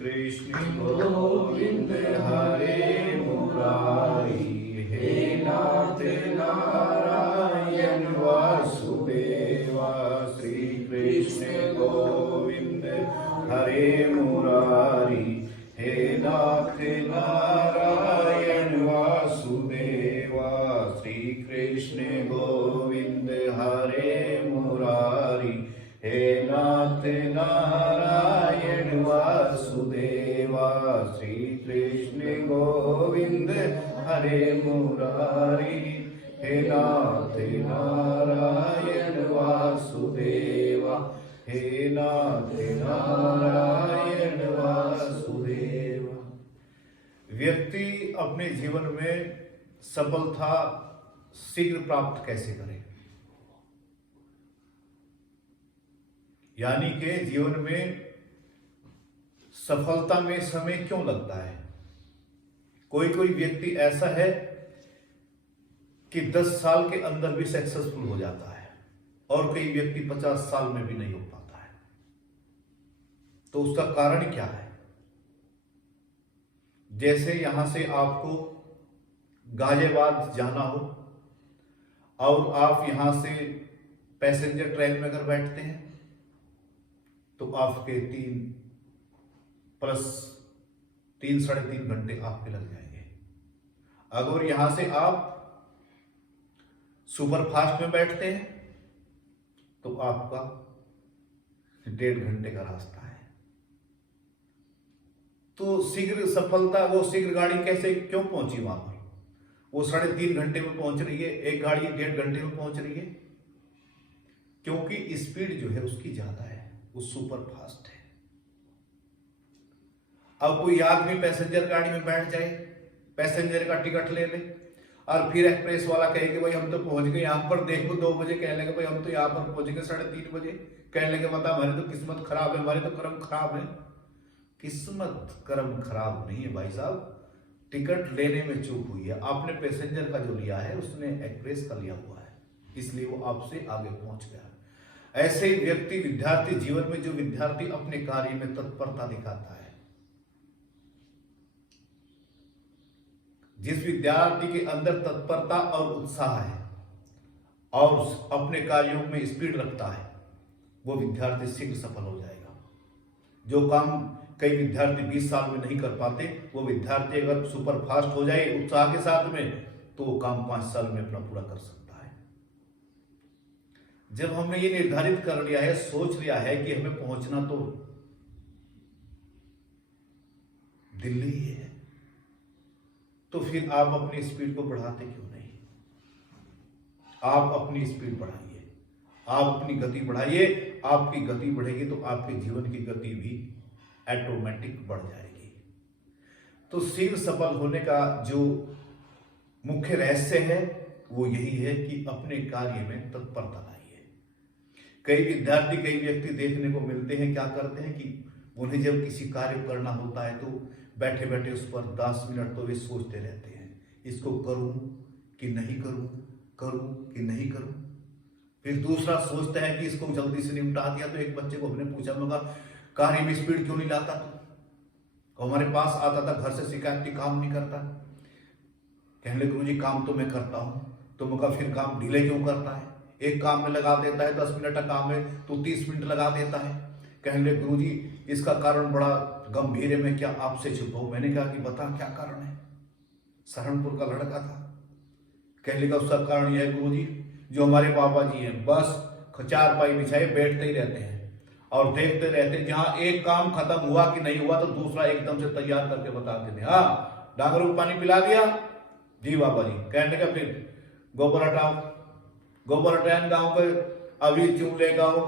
कृष्ण गोविंद हरे मुरारी, हे नाथ नारायण वासुदेवा। श्री कृष्ण गोविंद हरे मुरारी, हे नाथ नारायण वासुदेवा। श्री कृष्ण गोविंद हरे मुरारी, हे नाथ नारायण वासुदेवा। श्री कृष्ण गोविंद हरे मुरारी, हे नाथ नारायण वासुदेवा। हे नाथ नारायण वासुदेवा। व्यक्ति अपने जीवन में सफलता शीघ्र प्राप्त कैसे करे, यानी कि जीवन में सफलता में समय क्यों लगता है। कोई कोई व्यक्ति ऐसा है कि 10 साल के अंदर भी सक्सेसफुल हो जाता है और कई व्यक्ति 50 साल में भी नहीं हो पाता है। तो उसका कारण क्या है? जैसे यहां से आपको गाजियाबाद जाना हो और आप यहां से पैसेंजर ट्रेन में अगर बैठते हैं तो आपके 3 साढ़े 3 घंटे आपके लग जाएंगे। अगर यहां से आप सुपर फास्ट में बैठते हैं तो आपका 1.5 घंटे का रास्ता है। तो शीघ्र सफलता, वो शीघ्र गाड़ी कैसे क्यों पहुंची वहां पर? वो 3.5 घंटे में पहुंच रही है, एक गाड़ी 1.5 घंटे में पहुंच रही है, क्योंकि स्पीड जो है उसकी ज्यादा है, वो सुपर फास्ट है। अब कोई आदमी पैसेंजर गाड़ी में बैठ जाए, पैसेंजर का टिकट ले ले और फिर एक्सप्रेस वाला कहे कि भाई हम तो पहुंच गए यहां पर, देखो 2 बजे, कह लेंगे भाई हम तो यहां पर पहुंच गए 3:30 बजे, कह लेंगे बता हमारी तो किस्मत खराब है, हमारे तो कर्म खराब है। किस्मत कर्म खराब नहीं है भाई साहब, टिकट लेने में चूक हुई है। आपने पैसेंजर का जो लिया है उसने एक्सप्रेस का लिया हुआ है, इसलिए वो आपसे आगे पहुंच गया। ऐसे ही व्यक्ति, विद्यार्थी जीवन में जो विद्यार्थी अपने कार्य में तत्परता दिखाता है, जिस विद्यार्थी के अंदर तत्परता और उत्साह है और अपने कार्यों में स्पीड रखता है, वो विद्यार्थी शीघ्र सफल हो जाएगा। जो काम कई विद्यार्थी 20 साल में नहीं कर पाते, वो विद्यार्थी अगर सुपर फास्ट हो जाए उत्साह के साथ में, तो वो काम 5 साल में अपना पूरा कर सकता है। जब हमने ये निर्धारित कर लिया है, सोच लिया है कि हमें पहुंचना तो दिल्ली ही है, तो फिर आप अपनी स्पीड को बढ़ाते क्यों नहीं? आप अपनी स्पीड बढ़ाइए, आप अपनी गति बढ़ाइए। आपकी गति बढ़ेगी तो आपके जीवन की गति भी ऑटोमेटिक बढ़ जाएगी। तो शीघ्र सफल होने का जो मुख्य रहस्य है वो यही है कि अपने कार्य में तत्परता लाइए। कई विद्यार्थी, कई व्यक्ति देखने को मिलते हैं, क्या करते हैं कि उन्हें जब किसी कार्य करना होता है तो बैठे बैठे उस पर 10 मिनट तो वे सोचते रहते हैं, इसको करूं कि नहीं करूं, करूं कि नहीं करूं। फिर दूसरा सोचता है कि इसको जल्दी से निपटा दिया। तो एक बच्चे को हमने पूछा, मगर कार्य में स्पीड क्यों नहीं लाता तू? हमारे पास आता था, घर से शिकायत थी, काम नहीं करता। कहने लगे गुरुजी काम तो मैं करता हूं। तो मगर फिर काम डिले क्यों करता है? एक काम में लगा देता है, 10 मिनट का काम है तो 30 मिनट लगा देता है। कहने लगे गुरुजी इसका कारण बड़ा गंभीर है, मैं क्या आपसे छुपाऊं? मैंने कहा कि बता क्या कारण है। सहारनपुर का लड़का था, कहने लगा उसका कारण यह है गुरुजी, जो हमारे बाबा जी हैं बस 4 पाई बिछाए बैठते ही रहते हैं और देखते रहते हैं, जहां एक काम खत्म हुआ कि नहीं हुआ तो दूसरा एकदम से तैयार करके बताते थे। हाँ, डांगरों को पानी पिला दिया जी बाबा जी, कहने लगा फिर गोबर हटाओ, गोबर हटाए गाँव के, अभी चून ले गाओ,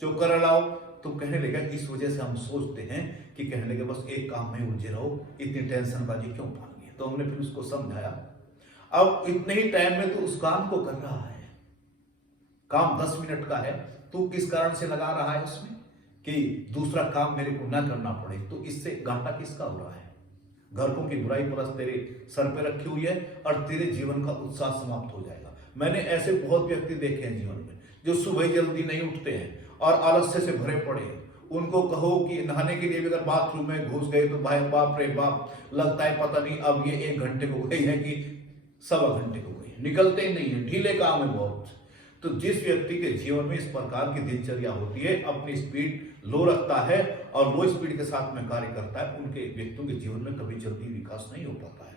चोकर लाओ। तो कहने लगा इस वजह से हम सोचते हैं कि कहने लगे बस एक काम में उलझे रहो, इतनी टेंशनबाजी क्यों पानी है। तो हमने फिर उसको समझाया, अब इतने ही टाइम में तो उस काम को कर रहा है, काम 10 मिनट का है, तो किस कारण से लगा रहा है उसमें कि दूसरा काम मेरे को ना करना पड़े। तो इससे घाटा किसका हो रहा है? घरों की बुराई परस तेरे सर पे रखी हुई है और तेरे जीवन का उत्साह समाप्त हो जाएगा। मैंने ऐसे बहुत व्यक्ति देखे हैं जीवन में, जो सुबह जल्दी नहीं उठते हैं और आलस्य से भरे पड़े हैं। उनको कहो कि नहाने के लिए भी अगर बाथरूम में घुस गए तो भाई बाप रे बाप, लगता है पता नहीं अब ये 1 घंटे को गई है कि 1.25 घंटे को गई है, निकलते ही नहीं है, ढीले काम है बहुत। तो जिस व्यक्ति के जीवन में इस प्रकार की दिनचर्या होती है, अपनी स्पीड लो रखता है और लो स्पीड के साथ में कार्य करता है, उनके व्यक्तियों के जीवन में कभी जल्दी विकास नहीं हो पाता है।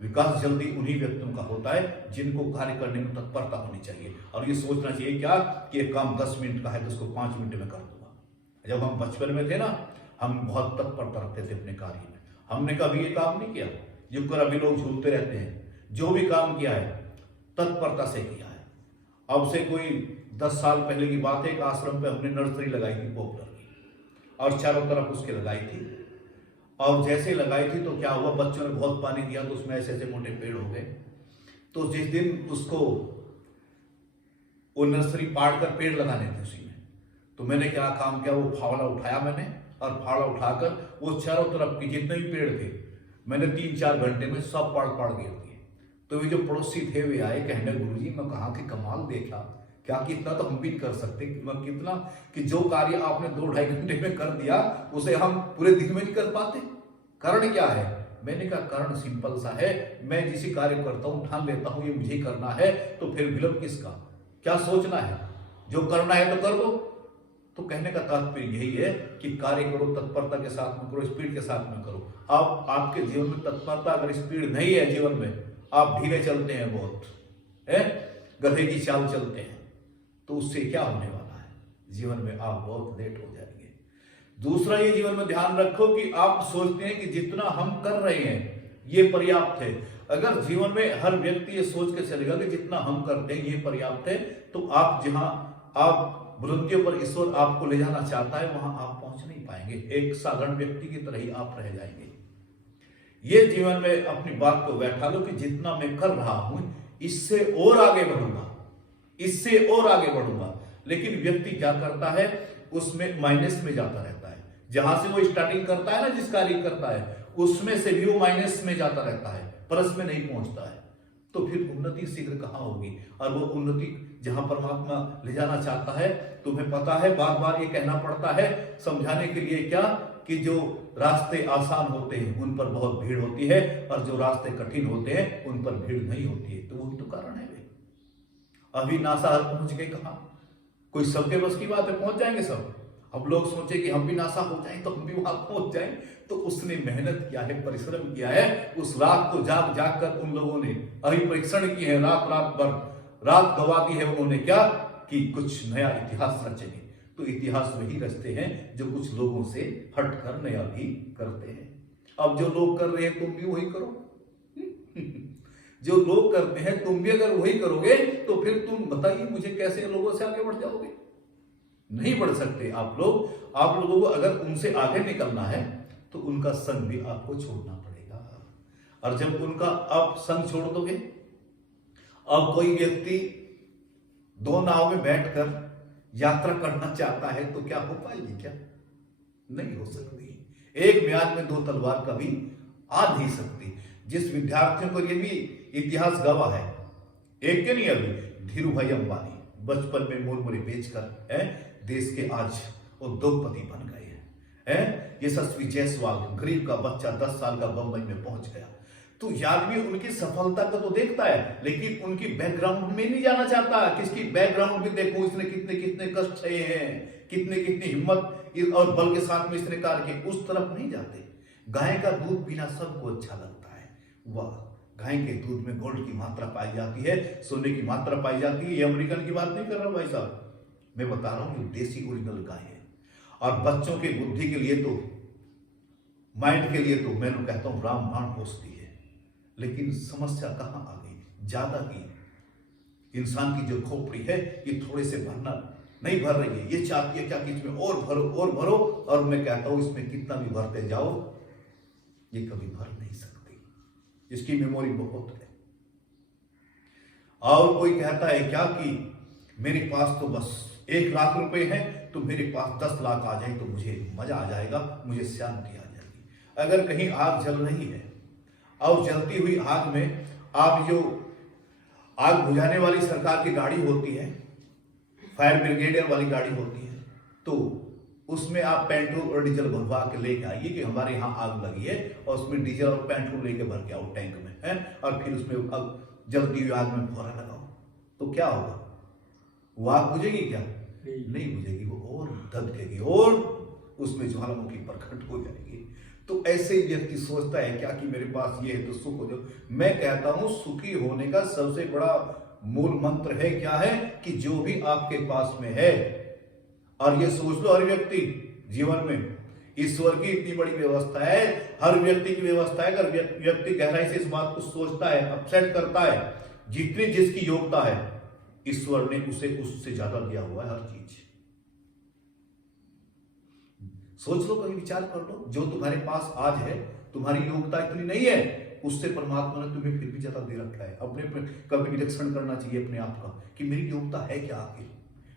विकास जल्दी उन्हीं व्यक्तियों का होता है जिनको कार्य करने में तत्परता होनी चाहिए और ये सोचना चाहिए क्या कि ये काम 10 मिनट का है तो उसको 5 मिनट में कर दूंगा। जब हम बचपन में थे ना, हम बहुत तत्परता रखते थे अपने कार्य में, हमने कभी ये काम नहीं किया जो कर अभी लोग झूलते रहते हैं। जो भी काम किया है तत्परता से किया है। अब से कोई 10 साल पहले की बात है, एक आश्रम पे हमने नर्सरी लगाई थी पॉपुलर की और चारों तरफ उसके लगाई थी, और जैसे लगाई थी तो क्या हुआ, बच्चों ने बहुत पानी दिया तो उसमें ऐसे ऐसे मोटे पेड़ हो गए। तो जिस दिन उसको वो नर्सरी पाड़ कर पेड़ लगाने थे उसी में, तो मैंने क्या काम किया, वो फावड़ा उठाया मैंने और फावड़ा उठाकर वो चारों तरफ के जितने भी पेड़ थे मैंने 3-4 घंटे में सब पाड़ गिर दिए। तो वे जो पड़ोसी थे वे आए कहने, गुरुजी मैं कहा कि कमाल देखा, क्या कि इतना तो हम भी कर सकते, कितना कि जो कार्य आपने 2-2.5 घंटे में कर दिया उसे हम पूरे दिन में नहीं कर पाते। कारण क्या है? मैंने कहा कारण सिंपल सा है, मैं जिस कार्य करता हूं ठान लेता हूं ये मुझे करना है, तो फिर विलंब किसका, क्या सोचना है, जो करना है तो कर दो। तो कहने का तात्पर्य यही है कि कार्य करो, तत्परता के साथ में करो, स्पीड के साथ में करो। अब आपके जीवन में तत्परता अगर स्पीड नहीं है, जीवन में आप ढीले चलते हैं, बहुत है गधे की चाल चलते हैं, तो उससे क्या होने वाला है, जीवन में आप बहुत लेट हो जाएंगे। दूसरा ये जीवन में ध्यान रखो कि आप सोचते हैं कि जितना हम कर रहे हैं ये पर्याप्त है। अगर जीवन में हर व्यक्ति ये सोच के चलेगा कि जितना हम करते हैं ये पर्याप्त है, तो आप जहां आप बुलंदियों पर ईश्वर आपको ले जाना चाहता है वहां आप पहुंच नहीं पाएंगे, एक साधारण व्यक्ति की तरह ही आप रह जाएंगे। ये जीवन में अपनी बात को बैठा लो कि जितना मैं कर रहा हूं इससे और आगे बढ़ूंगा, इससे और आगे बढ़ूंगा। लेकिन व्यक्ति क्या करता है, उसमें माइनस में जाता रहता है। जहां से वो स्टार्टिंग करता है ना, जिस कार्य करता है उसमें से भी वो माइनस में जाता रहता है, प्लस में नहीं पहुंचता है। तो फिर उन्नति शीघ्र कहां होगी? और वो उन्नति जहां परमात्मा ले जाना चाहता है, तुम्हें पता है बार बार ये कहना पड़ता है समझाने के लिए क्या कि जो रास्ते आसान होते हैं उन पर बहुत भीड़ होती है और जो रास्ते कठिन होते हैं उन पर भीड़ नहीं होती है। तो वही तो कारण है। वे अभी नासा पहुंच गए कहां? कोई सबके बस की बात है, पहुंच जाएंगे सब। अब लोग सोचे कि हम भी नासा हो जाएं तो हम भी वहां पहुंच जाएं, तो उसने मेहनत किया है, परिश्रम किया है। उस रात को जाग जाग कर उन लोगों ने अभी परीक्षण किए हैं, रात रात भर रात गवा दी है उन्होंने, क्या कि कुछ नया इतिहास रचेंगे। तो इतिहास वही रचते हैं जो कुछ लोगों से हटकर नया भी करते हैं। अब जो लोग कर रहे हैं तुम भी वही करो। जो लोग करते हैं तुम भी अगर वही करोगे तो फिर तुम बताइए मुझे कैसे लोगों से आगे बढ़ जाओगे? नहीं बढ़ सकते आप लोग। आप लोगों को अगर उनसे आगे निकलना है तो उनका संग भी आपको छोड़ना पड़ेगा। और जब उनका आप संग छोड़ दोगे, अब कोई व्यक्ति 2 नाव में बैठकर यात्रा करना चाहता है तो क्या हो पाएगी? क्या नहीं हो सकती। एक म्यान में 2 तलवार कभी आ नहीं सकती। जिस विद्यार्थियों को ये भी इतिहास गवाह है, एक के नहीं, अभी धीरू भाई अंबानी बचपन में मुरमुरे बेचकर देश के आज उद्योगपति बन गए हैं। यशस्वी जायसवाल गरीब का बच्चा 10 साल का बंबई में पहुंच गया। तो आदमी उनकी सफलता को तो देखता है लेकिन उनकी बैकग्राउंड में नहीं जाना चाहता। किसकी बैकग्राउंड भी देखो, इसने कितने कितने कष्ट सहे हैं, कितने कितनी हिम्मत और बल के साथ में इसने कार्य किए, उस तरफ नहीं जाते। गाय का दूध पीना सबको अच्छा लगता है। वाह, गाय के दूध में गोल्ड की मात्रा पाई जाती है, सोने की मात्रा पाई जाती है। ये अमेरिकन की बात नहीं कर रहा हूं भाई साहब, मैं बता रहा हूं देसी ओरिजिनल गाय है। और बच्चों की बुद्धि के लिए तो, माइंड के लिए तो मैं कहता हूं रामबाण पोसती है। लेकिन समस्या कहां आ गई? ज्यादा की इंसान की जो खोपड़ी है ये थोड़े से भरना नहीं भर रही है। ये चाहती है क्या कि इसमें और भरो और भरो, और मैं कहता हूं इसमें कितना भी भरते जाओ ये कभी भर नहीं सकती। इसकी मेमोरी बहुत है। और कोई कहता है क्या कि मेरे पास तो बस 1 लाख रुपए है, तो मेरे पास 10 लाख आ जाए तो मुझे मजा आ जाएगा, मुझे शांति आ जाएगी। अगर कहीं आग जल रही है और जलती हुई आग में आप जो आग बुझाने वाली सरकार की गाड़ी होती है, फायर ब्रिगेडियर वाली गाड़ी होती है, तो उसमें आप पेट्रोल और डीजल भरवा के लेके आइए कि हमारे यहाँ आग लगी है, और उसमें डीजल और पेट्रोल लेके भर के आओ टैंक में, है, और फिर उसमें अब जलती हुई आग में फुहारा लगाओ, तो क्या होगा? वो आग बुझेगी क्या? नहीं बुझेगी, वो और धधकेगी और उसमें ज्वालामुखी प्रकट हो जाएगी। तो ऐसे ही व्यक्ति सोचता है क्या कि मेरे पास ये है तो सुख हो जाए। मैं कहता हूं सुखी होने का सबसे बड़ा मूल मंत्र है क्या है कि जो भी आपके पास में है, और ये सोच लो हर व्यक्ति जीवन में ईश्वर की इतनी बड़ी व्यवस्था है, हर व्यक्ति की व्यवस्था है। अगर व्यक्ति गहराई से इस बात को सोचता है, अपसेट करता है, जितनी जिसकी योग्यता है ईश्वर ने उसे उससे ज्यादा दिया हुआ है हर चीज। सोच लो, कभी विचार कर लो, जो तुम्हारे पास आज है तुम्हारी योग्यता इतनी नहीं है, उससे परमात्मा ने तुम्हें फिर भी ज्यादा दे रखा है। अपने कभी निरीक्षण करना चाहिए अपने आप का कि मेरी योग्यता है क्या, आखिर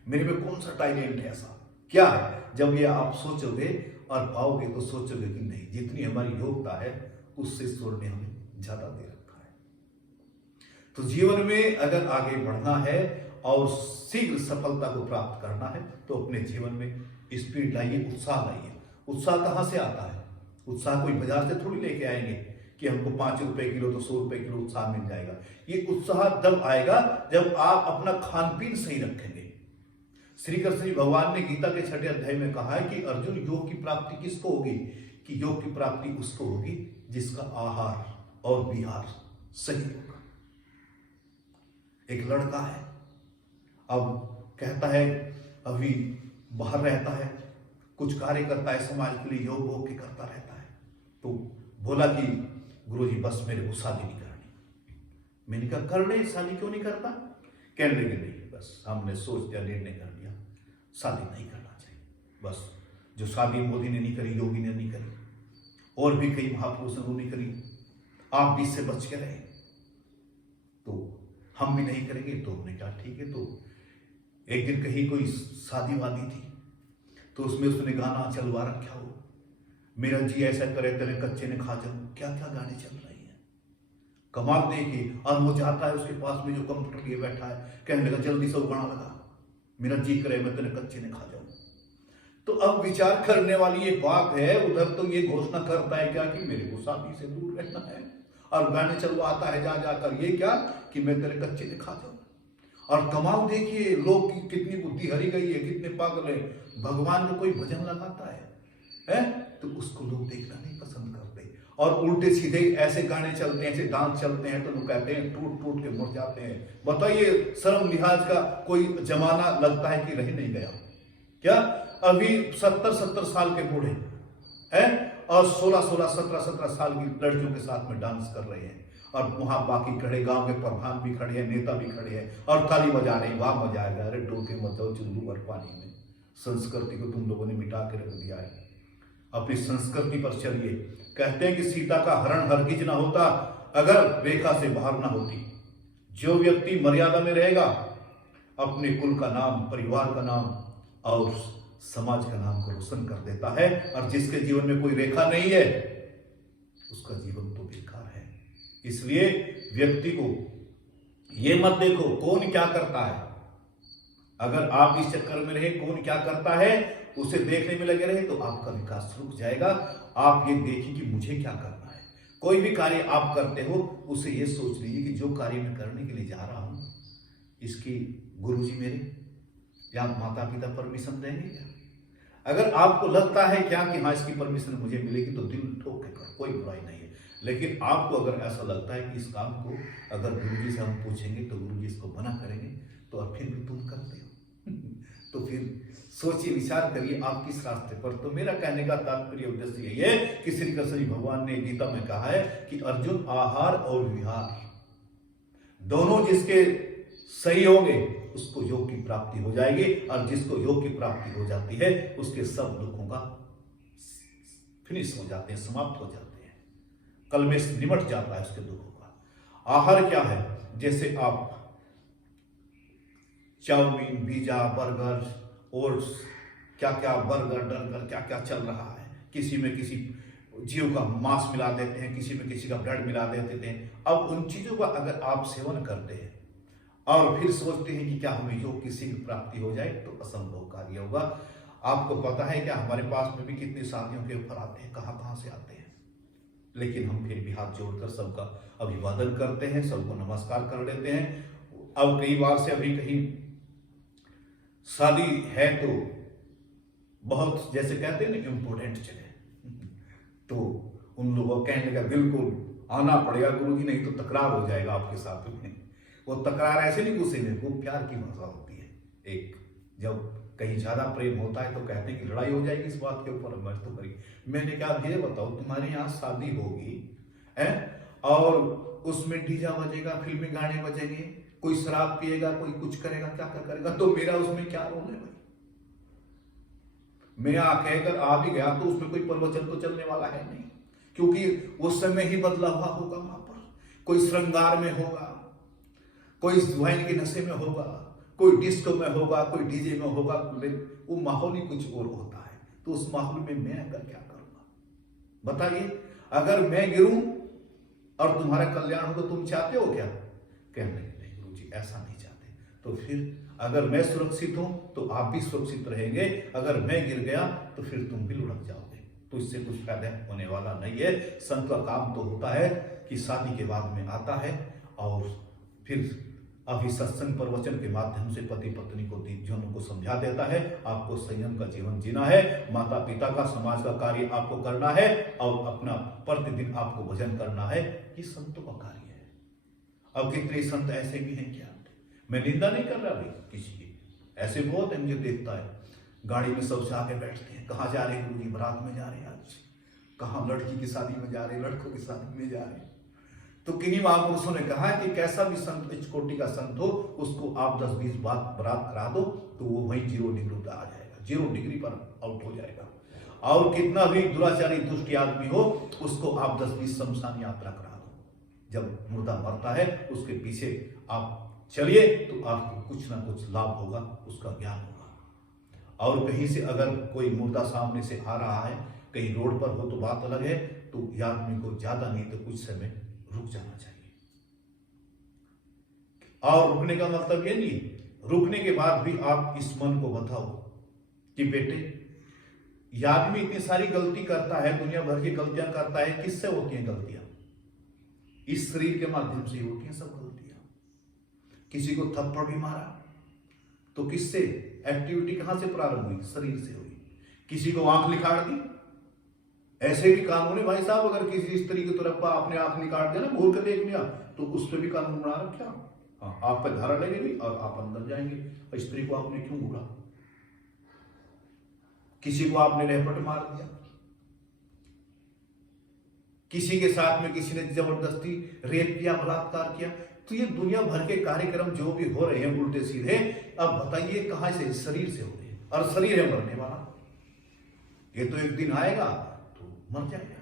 मेरे में कौन सा टैलेंट है, ऐसा क्या है। जब ये आप सोचोगे और पाओगे तो सोचोगे कि नहीं, जितनी हमारी योग्यता है उससे ईश्वर ने हमें ज्यादा दे रखा है। तो जीवन में अगर आगे बढ़ना है और शीघ्र सफलता को प्राप्त करना है तो अपने जीवन में स्पीड लाइए, उत्साह लाइए। उत्साह कहां से आता है? उत्साह कोई बाजार से थोड़ी लेके आएंगे कि हमको 5 रुपए किलो तो 100 रुपए किलो उत्साह मिल जाएगा। ये उत्साह तब आएगा जब आप अपना खान पीन सही रखेंगे। श्री कृष्ण भगवान ने गीता के 6वें अध्याय में कहा है कि अर्जुन, योग की प्राप्ति किसको होगी? कि योग की प्राप्ति उसको होगी जिसका आहार और विहार सही होगा। एक लड़का है, अब कहता है अभी बाहर रहता है, कुछ कार्य करता है समाज के लिए, योग वोग के करता रहता है। तो बोला कि गुरुजी बस मेरे को शादी नहीं करनी। मैंने कहा करने, शादी क्यों नहीं करता? कहने लगे नहीं, बस हमने सोच दिया, निर्णय कर लिया, शादी नहीं करना चाहिए। बस जो शादी मोदी ने नहीं करी, योगी ने नहीं करी, और भी कई महापुरुषों ने नहीं करी, आप भी इससे बच के रहे, तो हम भी नहीं करेंगे। तो हमने कहा ठीक है। तो एक दिन कहीं कोई शादी वादी थी, तो उसमें उसने गाना चलवा रखा हो, मेरा जी ऐसा करे तेरे कच्चे ने खा जाऊं, क्या क्या गाने चल रहे हैं, कमाल देखिए। और वो जाता है उसके पास में जो कंप्यूटर लिए बैठा है, कहने लगा जल्दी से वो गाना लगा, मेरा जी करे मैं तेरे कच्चे ने खा जाऊं। तो अब विचार करने वाली ये बात है, उधर तो ये घोषणा करता है क्या कि मेरे को शादी से दूर रहना है, और गाने चलवाता है जा जाकर ये क्या कि मैं तेरे कच्चे ने खा जाऊं। और कमाल देखिए, लोग की कितनी बुद्धि हरी गई है, कितने पागल है। भगवान का कोई भजन लगाता है तो उसको लोग देखना नहीं पसंद करते, और उल्टे सीधे ऐसे गाने चलते हैं, ऐसे डांस चलते हैं, तो लोग कहते हैं टूट टूट के मुड़ जाते हैं। बताइए, शर्म लिहाज का कोई जमाना लगता है कि रह नहीं गया क्या? अभी 70-70 साल के बूढ़े हैं और 16-16, 17-17 साल की लड़कियों के साथ में डांस कर रहे हैं, और वहां बाकी खड़े गांव के प्रधान भी खड़े हैं, नेता भी खड़े हैं, और ताली बजा रहे हैं, वाह मजा आएगा। अरे डोके मत जाओ चुल्लू और पानी में, संस्कृति को तुम लोगों ने मिटा के रख दिया है। अपनी संस्कृति पर चलिए। कहते हैं कि सीता का हरण हरगिज ना होता अगर रेखा से बाहर ना होती। जो व्यक्ति मर्यादा में रहेगा, अपने कुल का नाम, परिवार का नाम और समाज का नाम को रोशन कर देता है, और जिसके जीवन में कोई रेखा नहीं है उसका जीवन तो बेकार है। इसलिए व्यक्ति को ये मत देखो कौन क्या करता है। अगर आप इस चक्कर में रहे कौन क्या करता है उसे देखने में लगे रहे तो आपका विकास रुक जाएगा। आप ये देखिए कि मुझे क्या करना है। कोई भी कार्य आप करते हो उसे ये सोच लीजिए कि जो कार्य मैं करने के लिए जा रहा हूं, इसकी गुरुजी मेरे या माता पिता परमिशन देंगे क्या? अगर आपको लगता है क्या कि हाँ इसकी परमिशन मुझे मिलेगी तो दिल ठोक के करो, कोई बुराई नहीं है। लेकिन आपको अगर ऐसा लगता है कि इस काम को अगर गुरुजी से हम पूछेंगे तो गुरुजी इसको मना करेंगे, तो अब फिर भी तुम करते हो तो फिर सोचिए, विचार करिए आप किस रास्ते पर। तो मेरा कहने का तात्पर्य उद्देश्य यही है कि श्री कृष्ण भगवान ने गीता में कहा है कि अर्जुन, आहार और विहार दोनों जिसके सही होंगे उसको योग की प्राप्ति हो जाएगी, और जिसको योग की प्राप्ति हो जाती है उसके सब दुखों का फिनिश हो जाते हैं, समाप्त हो जाते हैं, कल में निमट जाता है उसके दुखों का। आहार क्या है? जैसे आप चाउमीन, पिज्जा, बर्गर और क्या क्या बर्गर क्या क्या चल रहा है, किसी में किसी जीव का मांस मिला देते हैं, किसी में किसी का ब्लड मिला देते हैं। अब उन चीजों का अगर आप सेवन करते हैं और फिर सोचते हैं कि क्या हमें योग की शीघ्र प्राप्ति हो जाए, तो असंभव कार्य होगा। आपको पता है क्या, हमारे पास में भी कितनी शादियों के ऑफर आते हैं, कहाँ कहाँ से आते हैं, लेकिन हम फिर भी हाथ जोड़कर सबका अभिवादन करते हैं, सबको नमस्कार कर लेते हैं। अब कई बार से अभी कहीं शादी है तो बहुत, जैसे कहते हैं ना, इम्पोर्टेंट जगह, तो उन लोगों कहने लगा बिल्कुल आना पड़ेगा गुरुजी, नहीं तो तकरार हो जाएगा आपके साथ में। वो तकरार ऐसे नहीं गुस्से में, वो प्यार की भाषा होती है। एक जब कहीं ज्यादा प्रेम होता है तो कहते हैं कि लड़ाई हो जाएगी इस बात के ऊपर, मर्ज तो करी। मैंने कहा ये बताओ, तुम्हारे यहाँ शादी होगी है और उसमें डीजा बजेगा, फिल्मी गाने बजेंगे, कोई शराब पिएगा, कोई कुछ करेगा, क्या क्या करेगा, तो मेरा उसमें क्या रोल है भाई? मैं कहकर आ भी गया तो उसमें कोई प्रवचन तो चलने वाला है नहीं, क्योंकि उस समय ही बदला हुआ होगा, वहां पर कोई श्रृंगार में होगा, कोई वाइन के नशे में होगा, कोई डिस्को में होगा, कोई डीजे में होगा, वो माहौल ही कुछ और होता है। तो उस माहौल में मैं अगर क्या करूंगा बताइए? अगर मैं गिरूं और तुम्हारा कल्याण हो तो तुम चाहते हो क्या? कहने नहीं गुरुजी ऐसा नहीं चाहते। तो फिर अगर मैं सुरक्षित हूं तो आप भी सुरक्षित रहेंगे, अगर मैं गिर गया तो फिर तुम भी लुढ़क जाओगे, तो इससे कुछ फायदा होने वाला नहीं है। संत का काम तो होता है कि शादी के बाद में आता है और फिर अभी सत्संग प्रवचन के माध्यम से पति पत्नी को जीवन को समझा देता है। आपको संयम का जीवन जीना है, माता पिता का, समाज का कार्य आपको करना है और अपना प्रतिदिन आपको भजन करना है। ये संतों का कार्य है। अब कितने संत ऐसे भी हैं क्या? मैं निंदा नहीं कर रहा भाई किसी की, ऐसे बहुत है, मुझे देखता है गाड़ी में सबसे आगे बैठते हैं, कहाँ जा रहे हैं गुरुजी? बारात में जा रहे हैं आज, कहाँ लड़की की शादी में जा रहे हैं, लड़कों की शादी में जा रहे हैं। तो किन्हीं महापुरुषों ने कहा कि कैसा भी संत, इस कोटि का संत हो, उसको आप 10-20 बात बरात करा दो तो वो वहीं 0 डिग्री पे आ जाएगा, 0 डिग्री पर आउट हो जाएगा। और कितना भी दुराचारी दुष्ट आदमी हो, उसको आप 10-20 शमशान यात्रा करा दो। जब मुर्दा मरता है उसके पीछे आप चलिए तो आपको कुछ ना कुछ लाभ होगा, उसका ज्ञान होगा। और कहीं से अगर कोई मुर्दा सामने से आ रहा है, कहीं रोड पर हो तो बात अलग है, तो आदमी को ज्यादा नहीं तो कुछ समय रुक जाना चाहिए। और रुकने का मतलब ये नहीं, रुकने के बाद भी आप इस मन को बताओ कि बेटे, ये आदमी इतनी सारी गलती करता है, दुनिया भर की गलतियां करता है, किससे होती हैं गलतियां? इस शरीर के माध्यम से होती हैं सब गलतियां। किसी को थप्पड़ भी मारा तो किससे एक्टिविटी कहां से प्रारंभ हुई? शरीर से हुई। किसी को आंख निकाल दी, ऐसे भी कानून है भाई साहब। अगर किसी स्त्री की तरफ आपने आंख निकाल दिया ना, भूल कर देख लिया, तो उस पर भी कानून बना रखा। हाँ, आप पर धारा लगेगी और आप अंदर जाएंगे। स्त्री को आपने क्यों घूरा? किसी को आपने रेपट मार दिया, किसी के साथ में किसी ने जबरदस्ती रेप किया, बलात्कार किया, तो ये दुनिया भर के कार्यक्रम जो भी हो रहे हैं उल्टे सीधे, अब बताइए कहां से? शरीर से हो रहे हैं। और शरीर है मरने वाला, ये तो एक दिन आएगा तो मर जाएगा।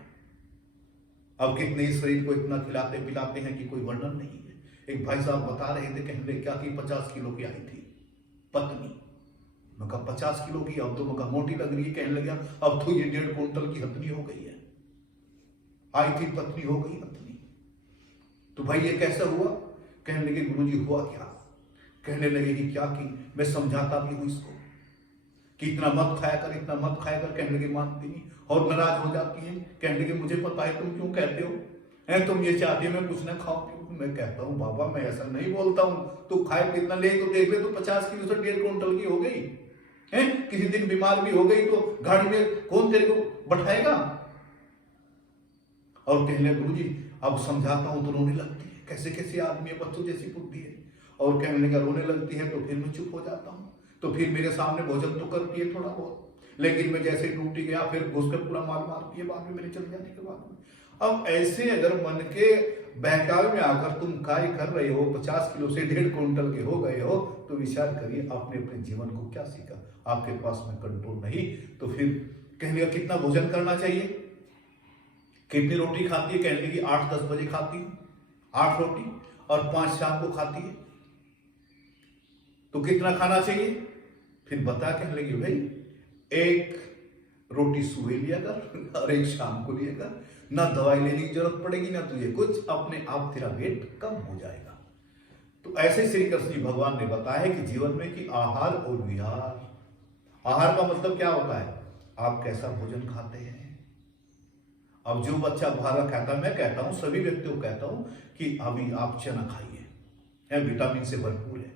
अब कितने इस शरीर को इतना खिलाते पिलाते हैं कि कोई वर्णन नहीं है। एक भाई साहब बता रहे थे, कहने क्या कि 50 किलो की आई थी पत्नी। मैं कहा 50 किलो की, अब तो मैं मोटी लग रही है। कहने लगा अब तो ये 1.5 क्विंटल की हथनी हो गई है। आई थी पत्नी, हो गई हथनी। तो भाई ये कैसा हुआ? कहने लगे गुरुजी हुआ क्या? कहने लगे कि क्या कि मैं समझाता भी हूं इसको कि इतना मत खाया कर, इतना मत खाया कर। कहने लगे मानती नहीं और नाराज हो जाती है। कहने लगे मुझे पता है तुम क्यों कहते हो, तुम ये चाहती हो मैं कुछ ना खाऊं पीऊं। मैं कहता हूं बाबा मैं ऐसा नहीं बोलता हूं, तो खाए कितना ले तो देख ले, तो 50 किलो से 1.5 क्विंटल की हो गई है। किसी दिन बीमार भी हो गई तो गाड़ी में कौन तेरे को बैठाएगा? और कहने लगे गुरुजी अब समझाता हूं तो रोने लगती है। कैसे कैसे आदमी है, बच्चों जैसी बुद्धि है। और कहने लगा रोने लगती है तो फिर मैं चुप हो जाता हूँ, तो फिर मेरे सामने भोजन तो करती है थोड़ा बहुत, लेकिन मैं जैसे टूटी गया फिर घुस कर पूरा मार मारती है बाद में, मेरे चले जाने के बाद में। अब ऐसे अगर मन के बहकावे में आकर तुम कार्य कर रहे हो, 50 किलो से 1.5 क्विंटल के हो गए हो, तो विचार करिए आपने अपने जीवन को क्या सीखा? आपके पास में कंट्रोल नहीं। तो फिर कहने लगा कितना भोजन करना चाहिए, कितनी रोटी खाती है? कहने लगी 8-10 बजे खाती है 8 रोटी और 5 शाम को खाती है। तो कितना खाना चाहिए? फिर बता। कहने लगी भाई 1 रोटी सुबह लिया कर और 1 शाम को लिया कर, ना दवाई लेने की जरूरत पड़ेगी ना तुझे कुछ, अपने आप तेरा वेट कम हो जाएगा। तो ऐसे श्री कृष्ण जी भगवान ने बताया कि जीवन में कि आहार और विहार, आहार का मतलब क्या होता है? आप कैसा भोजन खाते हैं। अब जो बच्चा बाहर का खाता है, मैं कहता हूं, सभी व्यक्तियों को कहता हूं कि अभी आप चना खाइए, विटामिन से भरपूर है।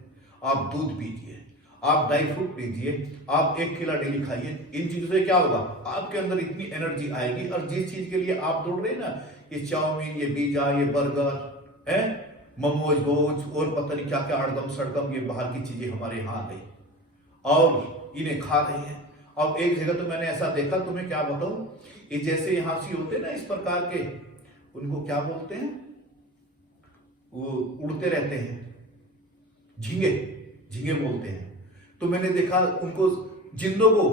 आप दूध पीजिए, आप ड्राई फ्रूट लीजिए, आप 1 केला डेली खाइए। इन चीजों से क्या होगा? आपके अंदर इतनी एनर्जी आएगी। और जिस चीज के लिए आप दौड़ रहे हैं ना, ये चाउमीन, ये पिज्जा, ये बर्गर है, मोमोज वोज और पता नहीं क्या क्या अड़गम सड़गम, ये बाहर की चीजें हमारे यहाँ आ गई और इन्हें खा रही है। अब एक जगह तो मैंने ऐसा देखा, तुम्हें क्या बताऊं, ये जैसे यहाँ से होते हैं ना इस प्रकार के, उनको क्या बोलते हैं, वो उड़ते रहते हैं, झींगे, झींगे बोलते हैं। तो मैंने देखा उनको जिंदों को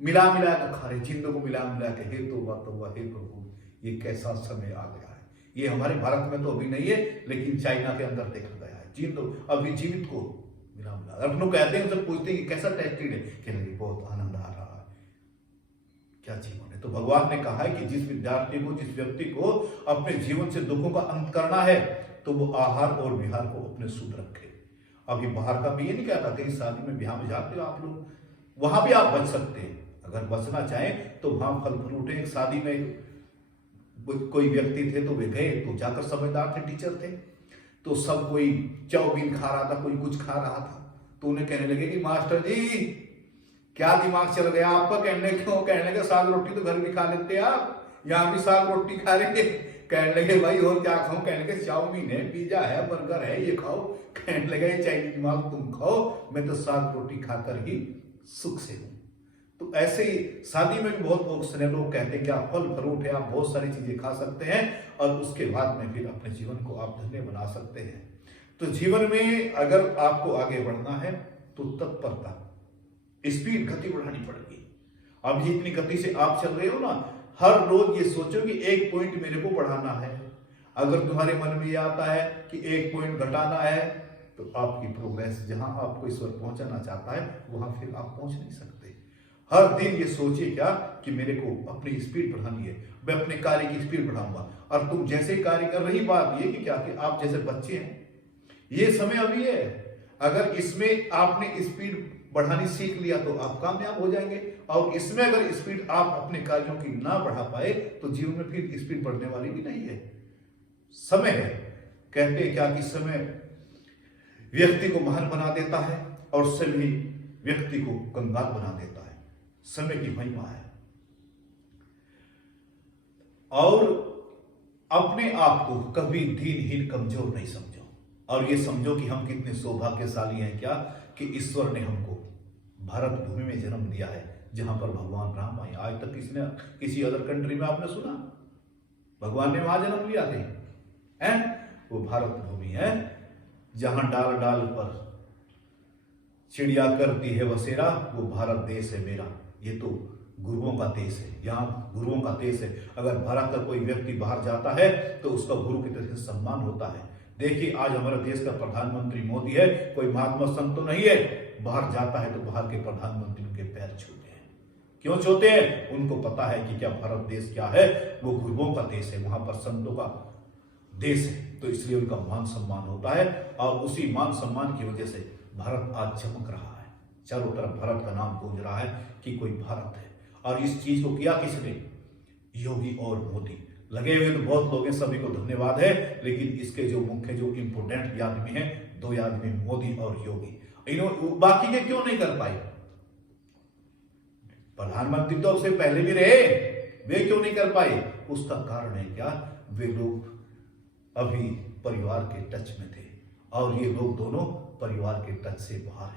मिला मिला कर खा रहे, जिंदों को मिला मिला के। हे तौबा तौबा, हे प्रभु, ये कैसा समय आ गया है। ये हमारे भारत में तो अभी नहीं है, लेकिन चाइना के अंदर देखा गया है। जिंदों अभी जीवित को मिला मिला, अब लोग कहते हैं, सब पूछते हैं कि कैसा टेस्टेड है, कहने लगे बहुत आनंद आ रहा है, क्या जीवन है। तो भगवान ने कहा है कि जिस विद्यार्थी को, जिस व्यक्ति को अपने जीवन से दुखों का अंत करना है, तो वो आहार और विहार को अपने शुद्ध रखे। अभी बाहर का भी ये नहीं कहता, कहीं शादी में ब्याह में जाते हो आप लोग, वहां भी आप बच सकते हैं। अगर बचना चाहें तो वहां फल फ्रूट है। शादी में कोई व्यक्ति थे तो वे गए, तो जाकर समझदार थे, टीचर थे, तो सब कोई चाउमीन खा रहा था, कोई कुछ खा रहा था। तो उन्हें कहने लगे कि मास्टर जी क्या दिमाग चल गया आपका, कहने क्यों, कहने लगे साग रोटी तो घर में खा लेते आप, यहाँ भी साग रोटी खा रहे। कहने लगे भाई और क्या खाऊं, कहने लगे चाउमीन है, पिज्जा है, बर्गर है, ये खाओ। कहने लगे चाइनीज माल तुम खाओ, मैं तो साग रोटी खाकर ही सुख से हूं। तो ऐसे ही शादी में भी बहुत लोग कहते हैं कि आप फल फ्रूट है, आप बहुत सारी चीजें खा सकते हैं और उसके बाद में फिर अपने जीवन को आप धन्य बना सकते हैं। तो जीवन में अगर आपको आगे बढ़ना है तो तत्परता, स्पीड, गति बढ़ानी पड़ेगी। अब जितनी गति से आप चल रहे हो ना, हर रोज ये सोचो कि 1 पॉइंट मेरे को बढ़ाना है। अगर तुम्हारे मन में ये आता है कि 1 पॉइंट घटाना है, तो आपकी प्रोग्रेस, जहां आपको ईश्वर पहुंचाना चाहता है वहां फिर आप पहुंच नहीं सकते। हर दिन ये सोचिए क्या कि मेरे को अपनी स्पीड बढ़ानी है, मैं अपने कार्य की स्पीड बढ़ाऊंगा। और तुम जैसे कार्य कर रही, बात ये कि क्या कि आप जैसे बच्चे हैं, ये समय अभी है, अगर इसमें आपने स्पीड बढ़ानी सीख लिया तो आप कामयाब हो जाएंगे। और इसमें अगर स्पीड आप अपने कार्यों की ना बढ़ा पाए तो जीवन में फिर स्पीड बढ़ने वाली भी नहीं है। समय है, कहते हैं क्या कि समय व्यक्ति को महान बना देता है और समय व्यक्ति को कंगाल बना देता है। समय की महिमा है। और अपने आप को कभी दीनहीन कमजोर नहीं समझो, और ये समझो कि हम कितने सौभाग्यशाली हैं क्या कि ईश्वर ने हमको भारत भूमि में जन्म दिया है, जहां पर भगवान राम आए। आज तक किसी अदर कंट्री में आपने सुना भगवान ने वहां जन्म लिया थे? वो भारत भूमि है जहां डाल डाल पर चिड़िया करती है बसेरा, वो भारत देश है मेरा। ये तो गुरुओं का देश है, यहाँ गुरुओं का देश है। अगर भारत का कोई व्यक्ति बाहर जाता है तो उसका गुरु की तरह से सम्मान होता है। देखिए आज हमारे देश का प्रधानमंत्री मोदी है, कोई महात्मा संत तो नहीं है, बाहर जाता है तो बाहर के प्रधानमंत्री उनके पैर छूते हैं। क्यों छूते हैं? उनको पता है कि क्या भारत देश क्या है, वो गुरुओं का देश है, वहां पर संतों का देश है, तो इसलिए उनका मान सम्मान होता है। और उसी मान सम्मान की वजह से भारत आज चमक रहा है, चारों तरफ भारत का नाम गूंज रहा है कि कोई भारत है। और इस चीज को किया किसने? योगी और मोदी। लगे हुए तो बहुत लोग हैं, सभी को धन्यवाद है, लेकिन इसके जो मुख्य जो इंपोर्टेंट आदमी हैं, 2 आदमी, मोदी और योगी। बाकी के क्यों नहीं कर पाए? प्रधानमंत्री तो उससे पहले भी रहे, वे क्यों नहीं कर पाए? उसका कारण है क्या? वे लोग अभी परिवार के टच में थे और ये लोग दोनों परिवार के टच से बाहर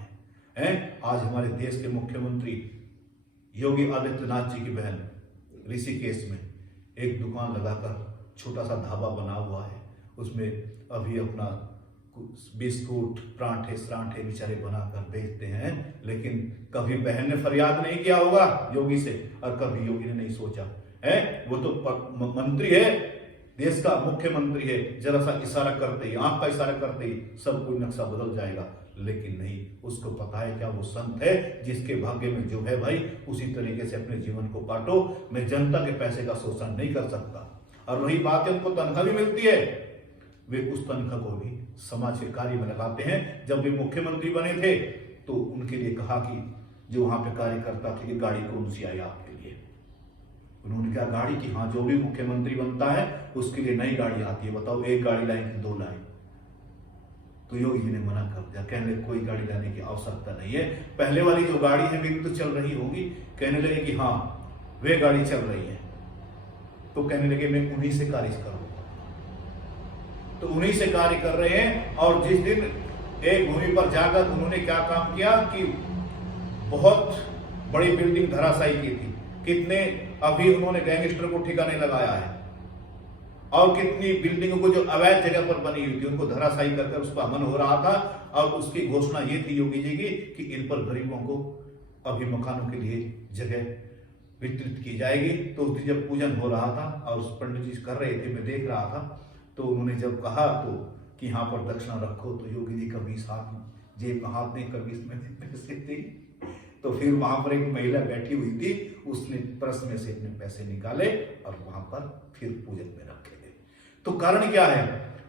हैं। आज हमारे देश के मुख्यमंत्री योगी आदित्यनाथ जी की बहन ऋषिकेश में एक दुकान लगाकर छोटा सा ढाबा बना हुआ है, उसमें अभी अपना बिस्कुट, पराठे सराठे बेचारे बनाकर बेचते हैं। लेकिन कभी बहन ने फरियाद नहीं किया होगा योगी से, और कभी योगी ने नहीं सोचा है। वो तो मंत्री है, देश का मुख्यमंत्री है, जरा सा इशारा करते ही, आंख का इशारा करते ही सब कोई नक्शा बदल जाएगा। लेकिन नहीं, उसको पता है क्या वो संत है जिसके भाग्य में जो है भाई उसी तरीके से अपने जीवन को काटो। मैं जनता के पैसे का शोषण नहीं कर सकता। और वही बात है, उनको तनख्वाह भी मिलती है, वे उस तनख्वाह को भी समाज के कार्य में लगाते हैं। जब वे मुख्यमंत्री बने थे तो उनके लिए कहा कि जो वहां पे कार्यकर्ता थे कि गाड़ी कौन सी आई आपके लिए। उन्होंने कहा गाड़ी की, हाँ जो भी मुख्यमंत्री बनता है उसके लिए नई गाड़ी आती है, बताओ एक गाड़ी लाए कि 2 लाए। तो योगी जी ने मना कर दिया, कहने लगे कोई गाड़ी लाने की आवश्यकता नहीं है, पहले वाली जो गाड़ी है वे तो चल रही होगी। कहने लगे कि हाँ वे गाड़ी चल रही है। तो कहने लगे मैं उन्हीं से कार्य करूंगा। तो उन्हीं से कार्य कर रहे हैं। और जिस दिन एक भूमि पर जाकर उन्होंने क्या काम किया कि बहुत बड़ी बिल्डिंग धराशायी की थी, कितने अभी उन्होंने गैंगस्टर को ठिकाने लगाया है, और कितनी बिल्डिंगों को जो अवैध जगह पर बनी हुई थी उनको धराशायी करके उसका अमन हो रहा था। और उसकी घोषणा ये थी योगी जी की कि इन पर गरीबों को अभी मकानों के लिए जगह वितरित की जाएगी। तो उस दिन जब पूजन हो रहा था और उस पंडित जी कर रहे थे, मैं देख रहा था, तो उन्होंने जब कहा तो कि यहाँ पर दक्षिणा रखो, तो योगी जी कभी साथ जेब में हाथ नहीं, कभी इसमें पैसे थे। तो फिर वहां पर एक महिला बैठी हुई थी, उसने पर्स में से अपने पैसे निकाले और वहां पर फिर पूजन में रखे थे। तो कारण क्या है?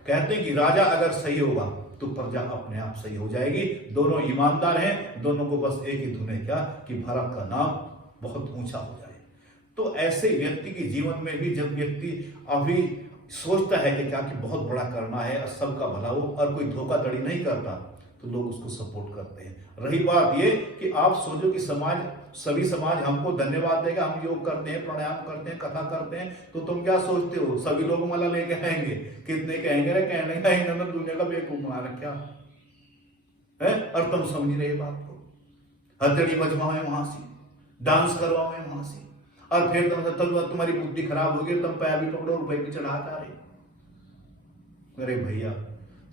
कहते हैं कि राजा अगर सही होगा तो प्रजा अपने आप सही हो जाएगी। दोनों ईमानदार हैं, दोनों को बस एक ही धुन है, क्या कि भारत का नाम बहुत ऊंचा हो जाए। तो ऐसे व्यक्ति के जीवन में भी जब व्यक्ति अभी सोचता है कि क्या कि बहुत बड़ा करना है और सबका भला हो और कोई धोखाधड़ी नहीं करता, तो लोग उसको सपोर्ट करते हैं। रही बात ये कि आप सोचो कि सभी समाज हमको धन्यवाद देगा, हम योग करते हैं, प्राणायाम करते हैं, कथा करते हैं, तो तुम क्या सोचते हो सभी लोग माला लेके आएंगे? कितने कहेंगे रे, कहने का इन्होंने दुनिया का बेवकूफ बना रखा है। और तुम समझ रहे बात को, हथेली बजवाए वहां से, डांस करवाए वहां से, और फिर तुम्हारी बुद्धि खराब होगी, तुम पैर भी पकड़ो, रुपए भी चढ़ाता रहे। अरे भैया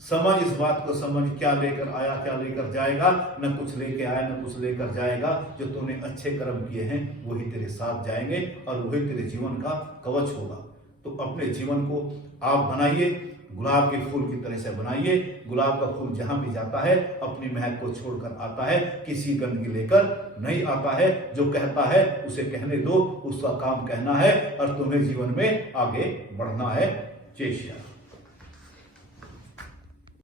समझ इस बात को, समझ क्या लेकर आया क्या लेकर जाएगा। न कुछ लेके आया न कुछ लेकर जाएगा। जो तूने अच्छे कर्म किए हैं वही तेरे साथ जाएंगे और वही तेरे जीवन का कवच होगा। तो अपने जीवन को आप बनाइए, गुलाब के फूल की तरह से बनाइए। गुलाब का फूल जहां भी जाता है अपनी महक को छोड़कर आता है, किसी गंदगी लेकर नहीं आता है। जो कहता है उसे कहने दो, उसका काम कहना है और तुम्हें जीवन में आगे बढ़ना है। जय श्री राम।